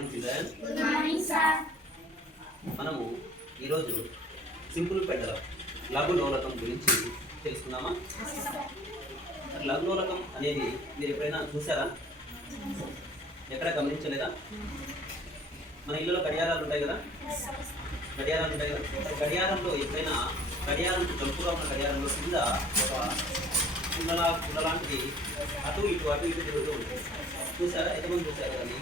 Morning children. Good morning sir. మనము ఈరోజు simple పెద్దల లఘు లోలకం గురించి తెలుసుకుందామా? లఘు లోలకం అనేది మీరు ఎప్పుడైనా చూసారా? ఎక్కడ గమనించలేదా? మన ఇళ్ళలో గడియారాలు ఉంటాయి కదా, గడియారంలో ఎప్పుడైనా గడియారం జంపుగా ఉన్న గడియారంలో కింద ఒక పుల్లలాంటిది అటు ఇటు తిరుగుతూ ఉంటుంది. చూసారా? ఎంతమంది చూసారు? కానీ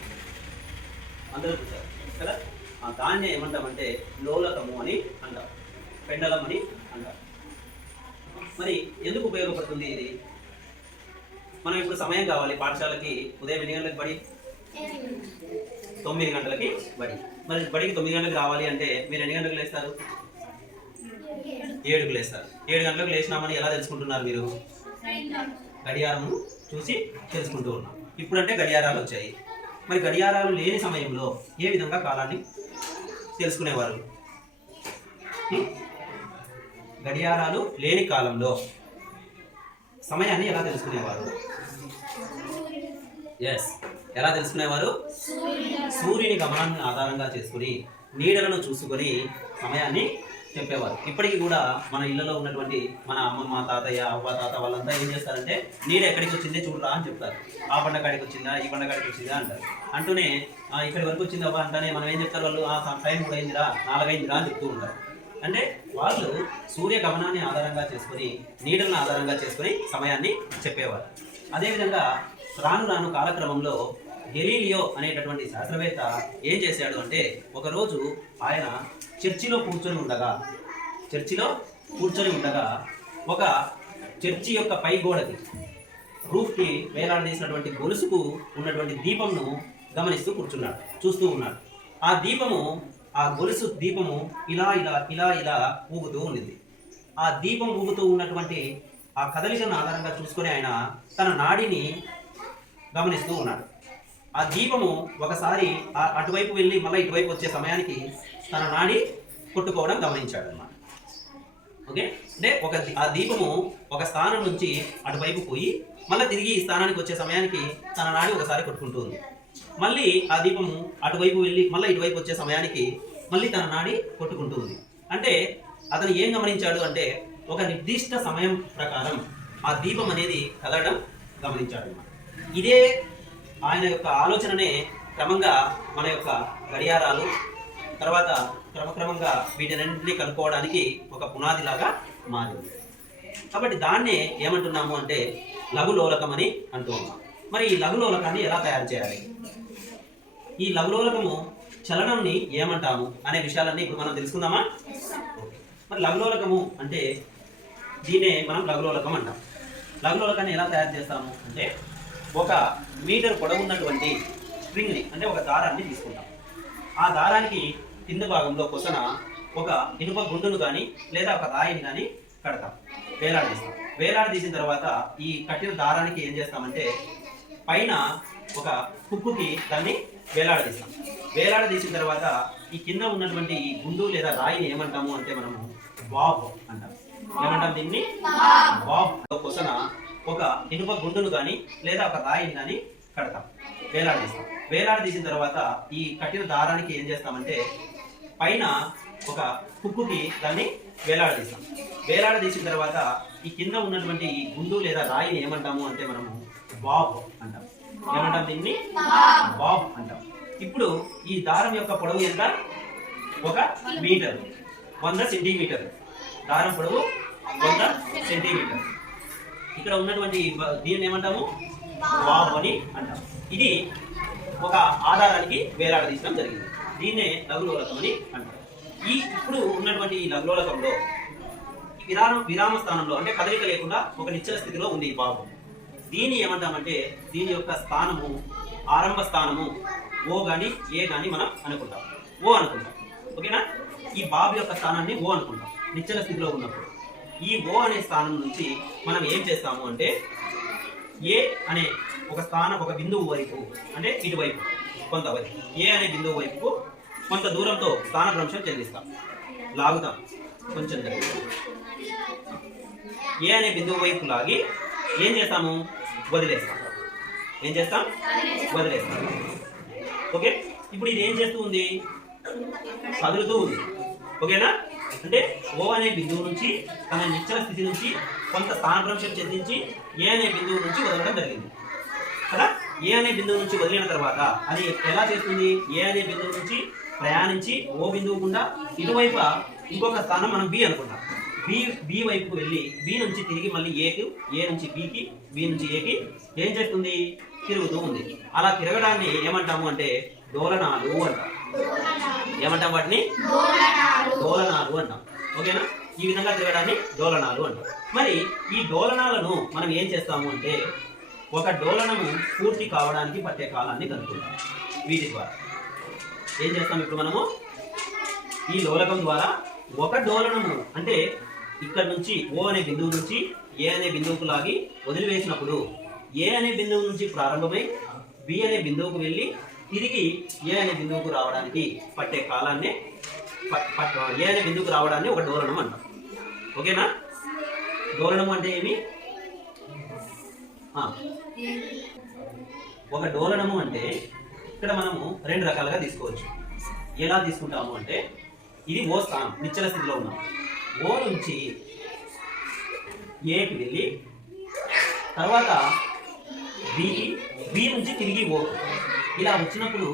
అందరూ చూసారు కదా. దాన్ని ఏమంటామంటే లోలకము అని అంటారు, పెండలం అని అంటారు. మరి ఎందుకు ఉపయోగపడుతుంది ఇది? మనం ఇప్పుడు సమయం కావాలి పాఠశాలకి. ఉదయం ఎన్ని గంటలకు బడి? 9 గంటలకి బడి. మరి బడికి 9 గంటలకు రావాలి అంటే మీరు ఎన్ని గంటలకు లేస్తారు? 7కు లేస్తారు. 7 గంటలకు లేచినామని ఎలా తెలుసుకుంటున్నారు మీరు? గడియారం చూసి తెలుసుకుంటూ ఉన్నాం. ఇప్పుడంటే గడియారాలు వచ్చాయి. మరి గడియారాలు లేని సమయంలో ఏ విధంగా కాలాన్ని తెలుసుకునేవారు? గడియారాలు లేని కాలంలో సమయాన్ని ఎలా తెలుసుకునేవారు? ఎలా తెలుసుకునేవారు? సూర్యుని గమనాన్ని ఆధారంగా చేసుకుని నీడలను చూసుకొని సమయాన్ని చెప్పేవారు. ఇప్పటికీ కూడా మన ఇళ్లలో ఉన్నటువంటి మన అమ్మమ్మ, తాతయ్య, అవ్వ, తాత వాళ్ళంతా ఏం చేస్తారంటే నీడ ఎక్కడికి వచ్చిందే చూడరా అని చెప్తారు. ఆ బండ కాడికి వచ్చిందా, ఈ బండ కాడికి వచ్చిందా అంటారు. అంటూనే ఇక్కడి వరకు వచ్చింది అవ్వ అంటానే మనం ఏం చెప్తారు వాళ్ళు? టైం కూడా అయిందిరా, 4 అయిందిరా అని చెప్తూ ఉంటారు. అంటే వాళ్ళు సూర్య గమనాన్ని ఆధారంగా చేసుకుని నీడలను ఆధారంగా చేసుకుని సమయాన్ని చెప్పేవారు. అదేవిధంగా రాను రాను కాలక్రమంలో గెలీలియో అనేటటువంటి శాస్త్రవేత్త ఏం చేశాడు అంటే, ఒకరోజు ఆయన చర్చిలో కూర్చొని ఉండగా ఒక చర్చి యొక్క పై గోడకి, రూఫ్కి వేలాడదీసినటువంటి గొలుసుకు ఉన్నటువంటి దీపంను గమనిస్తూ కూర్చున్నాడు, చూస్తూ ఉన్నాడు. ఆ గొలుసు దీపము ఇలా ఇలా ఇలా ఇలా ఊగుతూ ఉండింది. ఆ దీపం ఊగుతూ ఉన్నటువంటి ఆ కదలికను ఆధారంగా చూసుకొని ఆయన తన నాడిని గమనిస్తూ ఉన్నాడు. ఆ దీపము ఒకసారి అటువైపు వెళ్ళి మళ్ళీ ఇటువైపు వచ్చే సమయానికి తన నాడి కొట్టుకోవడం గమనించాడు అన్నమాట. ఓకే, అంటే ఆ దీపము ఒక స్థానం నుంచి అటువైపు పోయి మళ్ళీ తిరిగి ఈ స్థానానికి వచ్చే సమయానికి తన నాడి ఒకసారి కొట్టుకుంటూ ఉంది. మళ్ళీ ఆ దీపము అటువైపు వెళ్ళి మళ్ళీ ఇటువైపు వచ్చే సమయానికి మళ్ళీ తన నాడి కొట్టుకుంటూ ఉంది. అంటే అతను ఏం గమనించాడు అంటే, ఒక నిర్దిష్ట సమయం ప్రకారం ఆ దీపం అనేది కదలడం గమనించాడు అన్నమాట. ఇదే ఆయన యొక్క ఆలోచననే క్రమంగా మన యొక్క గడియారాలు తర్వాత క్రమక్రమంగా వీటినన్నింటినీ కనుక్కోవడానికి ఒక పునాదిలాగా మారింది. కాబట్టి దాన్నే ఏమంటున్నాము అంటే లఘులోలకం అని అంటూ ఉన్నాం. మరి ఈ లఘులోలకాన్ని ఎలా తయారు చేయాలి? ఈ లఘులోలకము చలనంని ఏమంటాము అనే విషయాలన్నీ ఇప్పుడు మనం తెలుసుకుందామా? మరి లఘులోలకము అంటే దీన్నే మనం లఘులోలకం అంటాం. లఘులోలకాన్ని ఎలా తయారు చేస్తాము అంటే, 1 మీటర్ పొడవున్నటువంటి స్ప్రింగ్ని, అంటే ఒక దారాన్ని తీసుకుంటాం. ఆ దారానికి కింద భాగంలో కొసన ఒక ఇనుప గుండును కానీ లేదా ఒక రాయిని కానీ కడతాం, వేలాడదీస్తాం. వేలాడదీసిన తర్వాత ఈ కట్టిన దారానికి ఏం చేస్తామంటే పైన ఒక హుక్కుకి దాన్ని వేలాడదీస్తాం. వేలాడదీసిన తర్వాత ఈ కింద ఉన్నటువంటి ఈ గుండు లేదా రాయిని ఏమంటాము అంటే మనము బాబ్ అంటాం. ఏమంటాం దీన్ని? బాబ్. కొసన ఒక ఇనుప గుండును కానీ లేదా ఒక రాయిని కానీ కడతాం, వేలాడదీస్తాం. వేలాడదీసిన తర్వాత ఈ కట్టిన దారానికి ఏం చేస్తామంటే పైన ఒక హుక్కుకి దాన్ని వేలాడదీస్తాం. వేలాడదీసిన తర్వాత ఈ కింద ఉన్నటువంటి ఈ గుండు లేదా రాయిని ఏమంటాము అంటే మనము బాబ్ అంటాం. ఏమంటాం దీన్ని? బాబ్ అంటాం. ఇప్పుడు ఈ దారం యొక్క పొడవు ఎంత? 1 మీటర్, 100 సెంటీమీటర్. దారం పొడవు 100 సెంటీమీటర్. ఇక్కడ ఉన్నటువంటి దీన్ని ఏమంటాము? బాబ్ అని అంటాం. ఇది ఒక ఆధారానికి వేలాడదీయడం జరిగింది. దీన్నే లఘులోలకం అని అంటారు. ఇప్పుడు ఉన్నటువంటి ఈ లఘులోలకంలో విరామ స్థానంలో, అంటే కదలిక లేకుండా ఒక నిశ్చల స్థితిలో ఉంది ఈ బాబు. దీన్ని ఏమంటామంటే దీని యొక్క స్థానము, ఆరంభ స్థానము ఓ కానీ ఏ కానీ మనం అనుకుంటాం, ఓ అనుకుంటాం. ఓకేనా? ఈ బాబు యొక్క స్థానాన్ని ఓ అనుకుంటాం నిశ్చల స్థితిలో ఉన్నప్పుడు. ఈ ఓ అనే స్థానం నుంచి మనం ఏం చేస్తాము అంటే ఏ అనే ఒక బిందువు వైపు, అంటే ఇటువైపు కొంత వైపు, ఏ అనే బిందువు వైపుకు కొంత దూరంతో స్థానభ్రంశం చెందిస్తాం, లాగుతాం కొంచెం దగ్గర. ఏ అనే బిందువు వైపు లాగి ఏం చేస్తాము? వదిలేస్తాం. వదిలేస్తాం. ఓకే, ఇప్పుడు ఇది ఏం చేస్తూ ఉంది? కదులుతూ ఉంది. ఓకేనా? అంటే ఓ అనే బిందువు నుంచి తన నిశ్చల స్థితి నుంచి కొంత స్థానభ్రంశం చెందించి ఏ అనే బిందువు నుంచి వదలడం జరిగింది కదా. ఏ అనే బిందువు నుంచి వదిలిన తర్వాత అది ఎలా చేస్తుంది? ఏ అనే బిందువు నుంచి ప్రయాణించి ఓ బిందువు గుండా ఇటువైపు ఇంకొక స్థానం మనం బి అనుకుంటాం. బి వైపుకు వెళ్ళి బి నుంచి తిరిగి మళ్ళీ ఏకి, ఏ నుంచి బికి, బి నుంచి ఏకి ఏం చేస్తుంది? తిరుగుతూ ఉంది. అలా తిరగడాన్ని ఏమంటాము అంటే డోలనాలు అంటాం. ఏమంటాం? వాటిని డోలనాలు అంటాం. ఓకేనా? ఈ విధంగా తిరగడాన్ని డోలనాలు అంటాం. మరి ఈ డోలనాలను మనం ఏం చేస్తాము అంటే ఒక డోలనము పూర్తి కావడానికి పట్టే కాలాన్ని కనుక్కుంటాం. వీటి ద్వారా ఏం చేస్తాం? ఇప్పుడు మనము ఈ లోలకం ద్వారా ఒక డోలనము అంటే ఇక్కడ నుంచి ఓ అనే బిందువు నుంచి ఏ అనే బిందువుకు లాగి వదిలివేసినప్పుడు ఏ అనే బిందువు నుంచి ప్రారంభమై బి అనే బిందువుకు వెళ్ళి తిరిగి ఏ అనే బిందువుకు రావడానికి పట్టే కాలాన్ని ఏ అనే బిందువుకు రావడాన్ని ఒక డోలనం అంటాం. ఓకేనా? డోలనం అంటే ఏమి? ఒక డోలనము అంటే ఇక్కడ మనము రెండు రకాలుగా తీసుకోవచ్చు. ఎలా తీసుకుంటాము అంటే ఇది ఓ స్థానం, నిశ్చల స్థితిలో ఉన్నాం. ఓ నుంచి ఏకి వెళ్ళి తర్వాత బికి, బి నుంచి తిరిగి ఓ ఇలా వచ్చినప్పుడు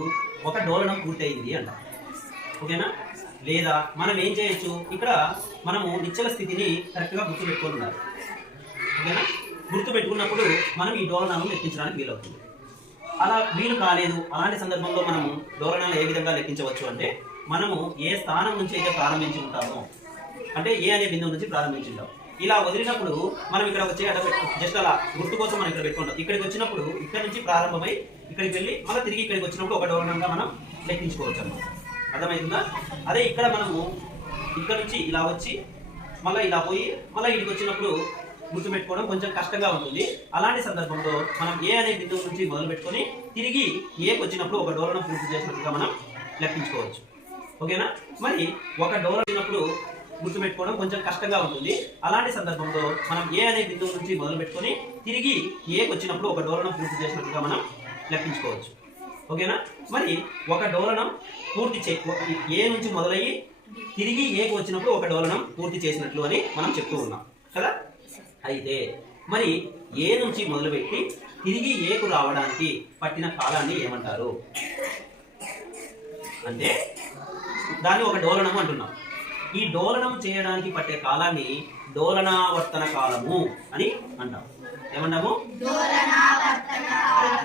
ఒక డోలనం పూర్తయింది అంటాం. ఓకేనా? లేదా మనం ఏం చేయొచ్చు? ఇక్కడ మనము నిశ్చల స్థితిని కరెక్ట్గా గుర్తుపెట్టుకొని ఉండాలి. ఓకేనా? గుర్తుపెట్టుకున్నప్పుడు మనం ఈ డోలనాలను లెక్కించడానికి వీలవుతుంది. అలా వీలు కాలేదు, అలాంటి సందర్భంలో మనము డోలనాలు ఏ విధంగా లెక్కించవచ్చు అంటే మనము ఏ స్థానం నుంచి అయితే ప్రారంభించి ఉంటామో అంటే ఏ అనే బిందువు నుంచి ప్రారంభించి ఉంటాం. ఇలా వదిలినప్పుడు మనం ఇక్కడ వచ్చే జస్ట్ అలా గుర్తు కోసం మనం ఇక్కడ పెట్టుకుంటాం. ఇక్కడికి వచ్చినప్పుడు ఇక్కడ నుంచి ప్రారంభమై ఇక్కడికి వెళ్ళి మళ్ళీ తిరిగి ఇక్కడికి వచ్చినప్పుడు ఒక డోలనంగా మనం లెక్కించుకోవచ్చు అన్నమాట. అర్థమవుతుందా? అదే ఇక్కడ మనము ఇక్కడ నుంచి ఇలా వచ్చి మళ్ళీ ఇలా పోయి మళ్ళీ ఇక్కడికి వచ్చినప్పుడు గుర్తుపెట్టుకోవడం కొంచెం కష్టంగా ఉంటుంది. అలాంటి సందర్భంలో మనం ఏ అనే బిందువు నుంచి మొదలు పెట్టుకొని తిరిగి ఏకి వచ్చినప్పుడు ఒక డోలనం పూర్తి చేసినట్టుగా మనం లెక్కించుకోవచ్చు. ఓకేనా? మరి ఒక డోలనం వచ్చినప్పుడు గుర్తుపెట్టుకోవడం కొంచెం కష్టంగా ఉంటుంది. అలాంటి సందర్భంలో మనం ఏ అనే బిందువు నుంచి మొదలు పెట్టుకొని తిరిగి ఏకి వచ్చినప్పుడు ఒక డోలనం పూర్తి చేసినట్టుగా మనం లెక్కించుకోవచ్చు. ఓకేనా? మరి ఒక డోలనం పూర్తి ఏ నుంచి మొదలయ్యి తిరిగి ఏకి వచ్చినప్పుడు ఒక డోలనం పూర్తి చేసినట్లు అని మనం చెప్తూ ఉన్నాం కదా. అయితే మరి ఏ నుంచి మొదలుపెట్టి తిరిగి ఏకు రావడానికి పట్టిన కాలాన్ని ఏమంటారు అంటే దాన్ని ఒక డోలనం అంటున్నాం. ఈ డోలనం చేయడానికి పట్టే కాలాన్ని డోలనావర్తన కాలము అని అంటాం. ఏమంటాము?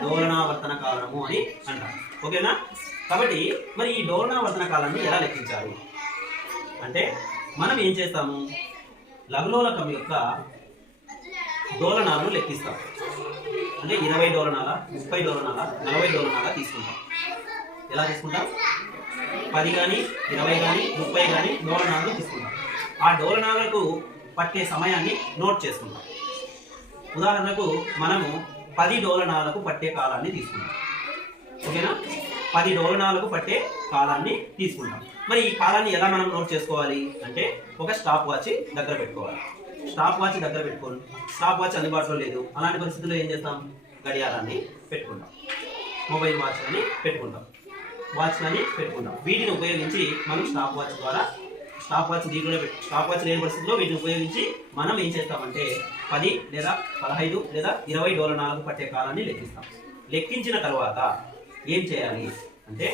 డోలనావర్తన కాలము అని అంటాం. ఓకేనా? కాబట్టి మరి ఈ డోలనావర్తన కాలాన్ని ఎలా లెక్కించాలి అంటే మనం ఏం చేస్తాము? లఘులోలకం యొక్క డోలనాలను లెక్కిస్తాం. అంటే 20 డోలనాల, 30 డోలనాల, 40 డోలనాల తీసుకుంటాం. ఎలా తీసుకుంటాం? 10 కానీ 20 కానీ 30 కానీ డోలనాలను తీసుకుంటాం. ఆ డోలనాలకు పట్టే సమయాన్ని నోట్ చేసుకుంటాం. ఉదాహరణకు మనము 10 డోలనాలకు పట్టే కాలాన్ని తీసుకుంటాం. ఓకేనా? 10 డోలనాలకు పట్టే కాలాన్ని తీసుకుంటాం. మరి ఈ కాలాన్ని ఎలా మనం నోట్ చేసుకోవాలి అంటే ఒక స్టాప్ వాచ్ దగ్గర పెట్టుకోవాలి. స్టాప్ వాచ్ దగ్గర పెట్టుకోండి. స్టాప్ వాచ్ అందుబాటులో లేదు, అలాంటి పరిస్థితుల్లో ఏం చేస్తాం? గడియారాన్ని పెట్టుకుంటాం. మొబైల్ వాచ్ అని పెట్టుకుంటాం, వాచ్ అని పెట్టుకుంటాం. వీటిని ఉపయోగించి మనం స్టాప్ వాచ్ ద్వారా స్టాప్ వాచ్ లేని పరిస్థితుల్లో వీటిని ఉపయోగించి మనం ఏం చేస్తామంటే 10 లేదా 15 లేదా 20 డోలనాలకు పట్టే కాలాన్ని లెక్కిస్తాం. లెక్కించిన తర్వాత ఏం చేయాలి అంటే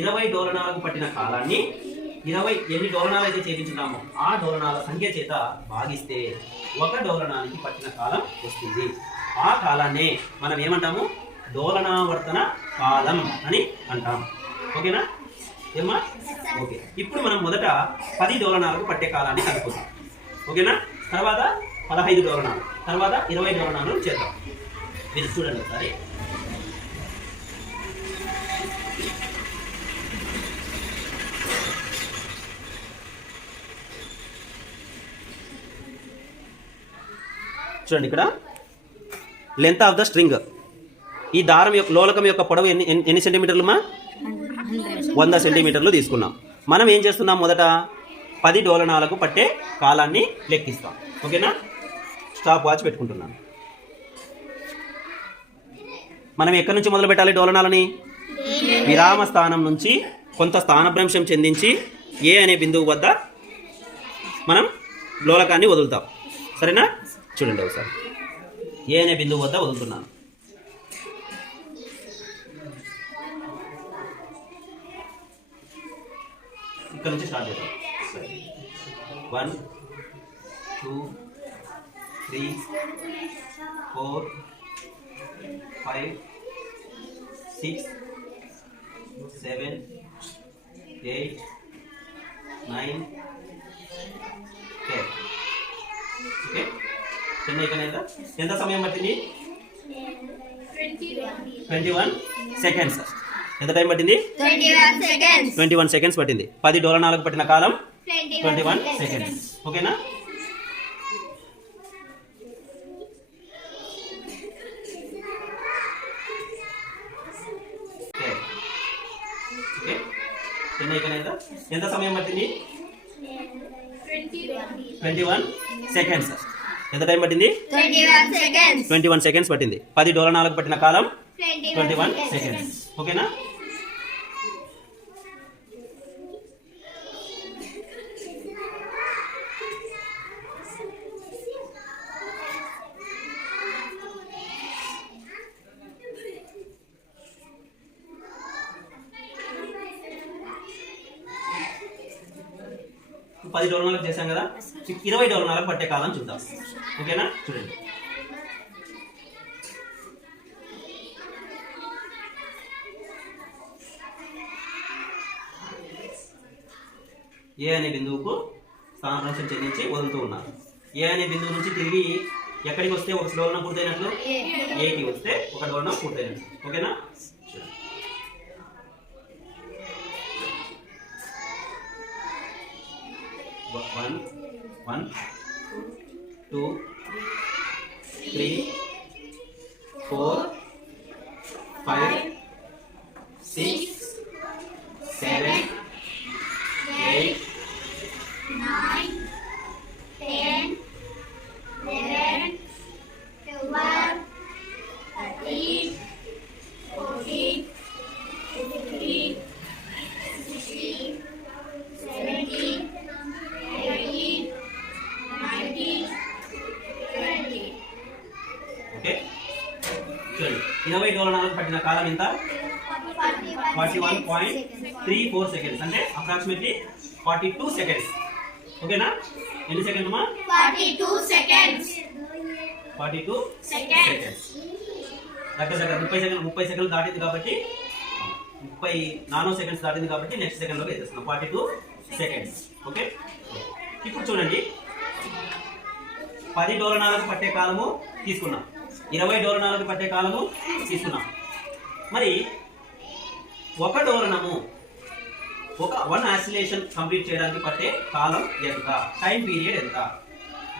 20 డోలనాలకు పట్టిన కాలాన్ని 20 ఎన్ని డోలనాలు అయితే చేయించున్నామో ఆ డోలనాల సంఖ్య చేత భాగిస్తే ఒక డోలనానికి పట్టిన కాలం వస్తుంది. ఆ కాలాన్నే మనం ఏమంటాము? డోలనావర్తన కాలం అని అంటాం. ఓకేనా ఏమ్మా? ఓకే. ఇప్పుడు మనం మొదట 10 డోలనాలకు పట్టే కాలాన్ని కనుక్కుందాం. ఓకేనా? తర్వాత 15 డోలనాలు, తర్వాత 20 డోలనాలు చేద్దాం. మీరు చూడండి ఒకసారి. చూడండి ఇక్కడ లెంత్ ఆఫ్ ద స్ట్రింగ్. ఈ దారం యొక్క లోలకం యొక్క పొడవు ఎన్ని సెంటీమీటర్లు? 100 సెంటీమీటర్లు తీసుకున్నాం. మనం ఏం చేస్తున్నాం? మొదట 10 డోలనాలకు పట్టే కాలాన్ని లెక్కిస్తాం. ఓకేనా? స్టాప్ వాచ్ పెట్టుకుంటున్నాను. మనం ఎక్కడి నుంచి మొదలు పెట్టాలి డోలనాలని? విరామ స్థానం నుంచి కొంత స్థానభ్రంశం చెందించి ఏ అనే బిందువు వద్ద మనం లోలకాన్ని వదులుతాం. సరేనా? చూడండి ఒకసారి. ఏ అనే బిందువు వద్ద వదులుతున్నాను. ఇక్కడ నుంచి స్టార్ట్ చేద్దాం. 1 2 3 4 5 6 7 8 9 10. ఓకే, చెన్నై కనేదా ఎంత సమయం పట్టింది? 21 సెకండ్స్. ఎంత టైం పట్టింది? 21 సెకండ్స్ పట్టింది. 10 డోలనాలకు పట్టిన కాలం 21 సెకండ్స్. ఓకేనా? ఓకే, చెన్నై కనేదా ఎంత సమయం పట్టింది? 21 సెకండ్స్. ఎంత టైం పట్టింది? 21 సెకండ్స్ పట్టింది. 10 డోలనాలకు పట్టిన కాలం 21 సెకండ్స్. ఓకేనా? పది డోలనాలకు చేశాం కదా, 20 డోలనాలకు పట్టే కాలం చూద్దాం. ఓకేనా? చూడండి. ఏ అనే బిందువుకు స్థానభ్రంశం చెందించి వదులుతూ ఉన్నారు. ఏ అనే బిందువు నుంచి తిరిగి ఎక్కడికి వస్తే ఒక డోలనం పూర్తయినట్లు? ఏకి వస్తే ఒక డోలనం పూర్తయినట్లు. ఓకేనా? 1 2 3 4 5 6 7 8 9 10 11 12 13 14 15 16 17 ఓకే, చూడండి. 20 డోలనాలకు పట్టిన కాలం ఎంత? 41.34 సెకండ్స్. అంటే అప్రాక్సిమేట్లీ 42 సెకండ్స్. ఓకేనా? ఎన్ని సెకండ్స్ అమ్మా? 42 సెకండ్స్. 42 సెకండ్స్. దగ్గర 30 సెకండ్లు దాటింది కాబట్టి 30 నానో సెకండ్స్ దాటింది కాబట్టి నెక్స్ట్ సెకండ్ లో వేసేస్తున్నాం. 42 సెకండ్స్. ఓకే, ఇప్పుడు చూడండి. 10 డోలనాలకు పట్టే కాలము తీసుకున్నాం, 20 డోలనాలకు పట్టే కాలము తీసుకున్నాం. మరి ఒక డోలనము, ఒక 1 ఆసిలేషన్ కంప్లీట్ చేయడానికి పట్టే కాలం ఎంత? టైం పీరియడ్ ఎంత?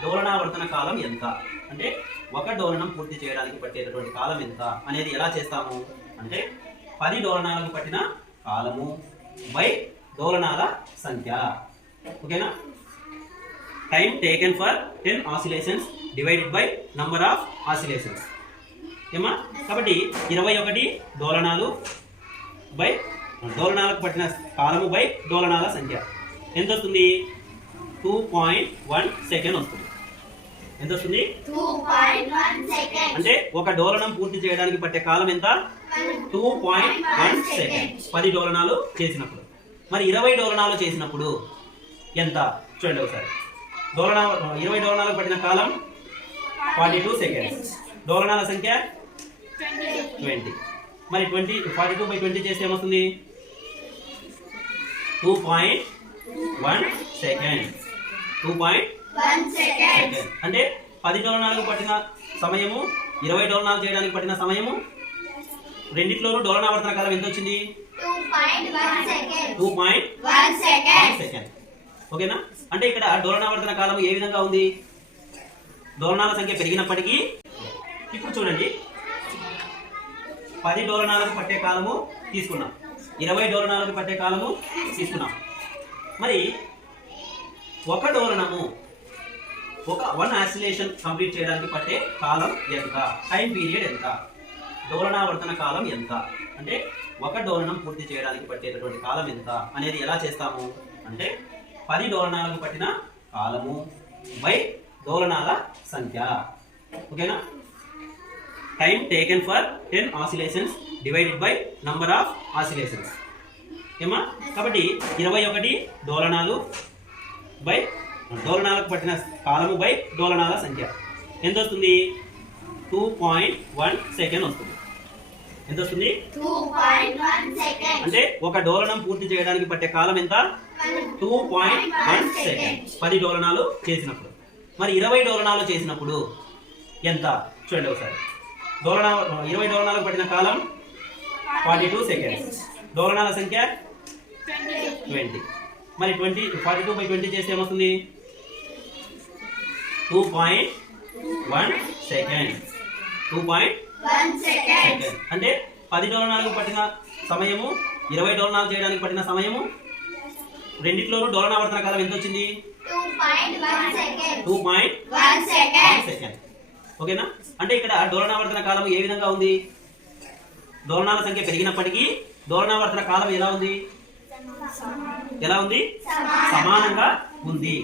డోలనావర్తన కాలం ఎంత? అంటే ఒక డోలనం పూర్తి చేయడానికి పట్టేటటువంటి కాలం ఎంత అనేది ఎలా చేస్తాము అంటే 10 డోలనాలకు పట్టిన కాలము బై డోలనాల సంఖ్య. ఓకేనా? Time taken for 10 oscillations divided by number of oscillations. ఏమా? కాబట్టి 21 డోలనాలు బై డోలనాలకు పట్టిన కాలము బై డోలనాల సంఖ్య ఎంత వస్తుంది? 2.1 సెకండ్ వస్తుంది. ఎంత వస్తుంది? 2.1 సెకండ్. అంటే ఒక డోలనం పూర్తి చేయడానికి పట్టే కాలం ఎంత? 2.1 సెకండ్. 10 డోలనాలు చేసినప్పుడు. మరి 20 డోలనాలు చేసినప్పుడు ఎంత? చూడండి ఒకసారి. 20 డోలనాలకు పట్టిన కాలం 42 సెకండ్స్. డోలనాల సంఖ్య 20. మరి 42 బై 20 చేస్తే ఏమవుతుంది? 2.1 సెకండ్. 2.1 సెకండ్. అంటే 10 డోలనాలకు పట్టిన సమయము 20 డోలనాలు చేయడానికి పట్టిన సమయము రెండిట్లోనూ డోలనావర్తన కాలం ఎంత వచ్చింది? 2.1 సెకండ్. ఓకేనా? అంటే ఇక్కడ డోలనావర్తన కాలం ఏ విధంగా ఉంది? డోలనాల సంఖ్య పెరిగినప్పటికీ ఇప్పుడు చూడండి, 10 డోలనాలకు పట్టే కాలము తీసుకున్నాం, 20 డోలనాలకు పట్టే కాలము తీసుకున్నాం. మరి ఒక డోలనము, ఒక 1 ఆసిలేషన్ కంప్లీట్ చేయడానికి పట్టే కాలం ఎంత? టైం పీరియడ్ ఎంత? డోలనావర్తన కాలం ఎంత అంటే ఒక డోలనం పూర్తి చేయడానికి పట్టేటటువంటి కాలం ఎంత అనేది ఎలా చేస్తాము అంటే 10 డోలనాలకు పట్టిన కాలము బై డోలనాల సంఖ్య. ఓకేనా? Time taken for 10 oscillations divided by number of oscillations. ఏమా? కాబట్టి 21 డోలనాలు బై డోలనాలకు పట్టిన కాలము బై డోలనాల సంఖ్య ఎంత వస్తుంది? 2.1 సెకండ్ వస్తుంది. ఎంత వస్తుంది? 2.1 సెకండ్. అంటే ఒక డోలనం పూర్తి చేయడానికి పట్టే కాలం ఎంత? 2.1 సెకండ్. 10 డోలనాలు చేసినప్పుడు. మరి 20 డోలనాలు చేసినప్పుడు ఎంత? చూడండి ఒకసారి. 20 డోలనాలకు పట్టిన కాలం 42 సెకండ్స్. డోలనాల సంఖ్య 20. మరి 42 బై 20 చేస్తే ఏమొస్తుంది? 2.1 సెకండ్. 2.1 సెకండ్. అంటే 10 డోలనాలకు పట్టిన సమయము 20 డోలనాలు చేయడానికి పట్టిన సమయము రెండిట్లోనూ డోలనావర్తన కాలం ఎంత వచ్చింది? 2.1 సెకండ్. 2.1 సెకండ్. ఓకేనా? అంటే ఇక్కడ డోలనావర్తన కాలం ఏ విధంగా ఉంది? డోలనాల సంఖ్య పెరిగినప్పటికీ డోలనావర్తన కాలం ఎలా ఉంది? ఎలా ఉంది? సమానంగా ఉంది.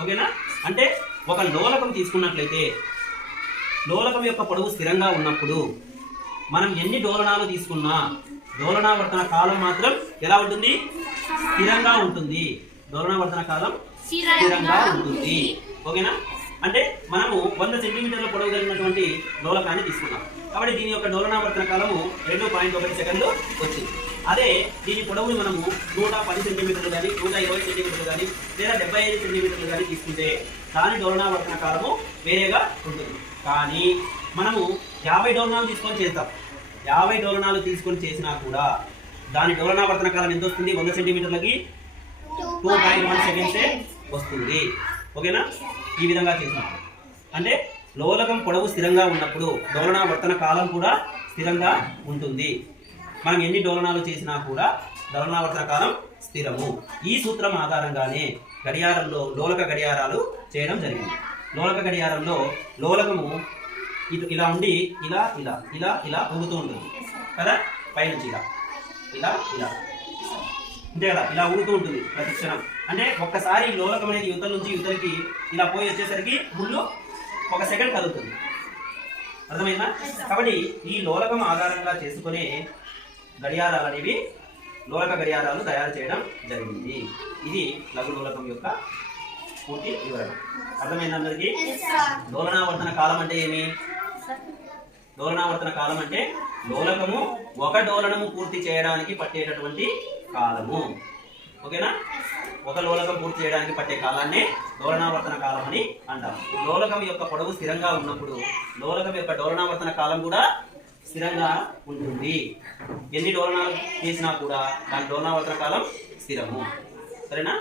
ఓకేనా? అంటే ఒక లోలకం తీసుకున్నట్లయితే లోలకం యొక్క పొడవు స్థిరంగా ఉన్నప్పుడు మనం ఎన్ని డోలనాలు తీసుకున్నా డోలనావర్తన కాలం మాత్రం ఎలా ఉంటుంది? స్థిరంగా ఉంటుంది. డోలనావర్తన కాలం స్థిరంగా ఉంటుంది. ఓకేనా? అంటే మనము 100 సెంటీమీటర్ల పొడవు కలిగినటువంటి లోలకాన్ని తీసుకున్నాం. కాబట్టి దీని యొక్క డోలనావర్తన కాలము 2.1 సెకండ్లు వచ్చింది. అదే దీని పొడవుని మనము 110 సెంటీమీటర్లు కానీ 120 సెంటీమీటర్లు కానీ లేదా 75 సెంటీమీటర్లు కానీ తీసుకుంటే దాని డోలనావర్తన కాలము వేరేగా ఉంటుంది. కానీ మనము 50 డోలనాలు తీసుకొని చేస్తాం. 50 డోలనాలు తీసుకొని చేసినా కూడా దాని డోలనావర్తన కాలం ఎంత వస్తుంది? 100 సెంటీమీటర్లకి 2.1 సెకండ్సే వస్తుంది. ఓకేనా? ఈ విధంగా చేసినప్పుడు అంటే లోలకం పొడవు స్థిరంగా ఉన్నప్పుడు డోలనావర్తన కాలం కూడా స్థిరంగా ఉంటుంది. మనం ఎన్ని డోలనాలు చేసినా కూడా డోలనావర్తన కాలం స్థిరము. ఈ సూత్రం ఆధారంగానే గడియారంలో లోలక గడియారాలు చేయడం జరిగింది. లోలక గడియారంలో లోలకము ఇలా ఉండి ఇలా ఇలా ఇలా ఇలా ఊగుతూ ఉంటుంది కదా, పైనుంచి ఇలా ఇలా ఇలా అంతే కదా, ఇలా ఊగుతూ ఉంటుంది ప్రతి క్షణం. అంటే ఒక్కసారి లోలకం అనేది యువతల నుంచి యువతలకి ఇలా పోయి వచ్చేసరికి ముళ్ళు 1 సెకండ్ కదులుతుంది. అర్థమైందా? కాబట్టి ఈ లోలకం ఆధారంగా చేసుకునే గడియారాలు అనేవి లోలక గడియారాలు తయారు చేయడం జరిగింది. ఇది లఘు లోలకం యొక్క పూర్తి వివరణ. అర్థమైంది అందరికీ? డోలనావర్తన కాలం అంటే ఏమి? డోలనావర్తన కాలం అంటే లోలకము ఒక డోలనము పూర్తి చేయడానికి పట్టేటటువంటి కాలము. ఓకేనా? ఒక లోలకం పూర్తి చేయడానికి పట్టే కాలాన్ని డోలనావర్తన కాలం అని అంటాం. లోలకం యొక్క పొడవు స్థిరంగా ఉన్నప్పుడు లోలకం యొక్క డోలనావర్తన కాలం కూడా స్థిరంగా ఉంటుంది. ఎన్ని డోలనాలు చేసినా కూడా దాని డోలనావర్తన కాలం స్థిరము. సరేనా?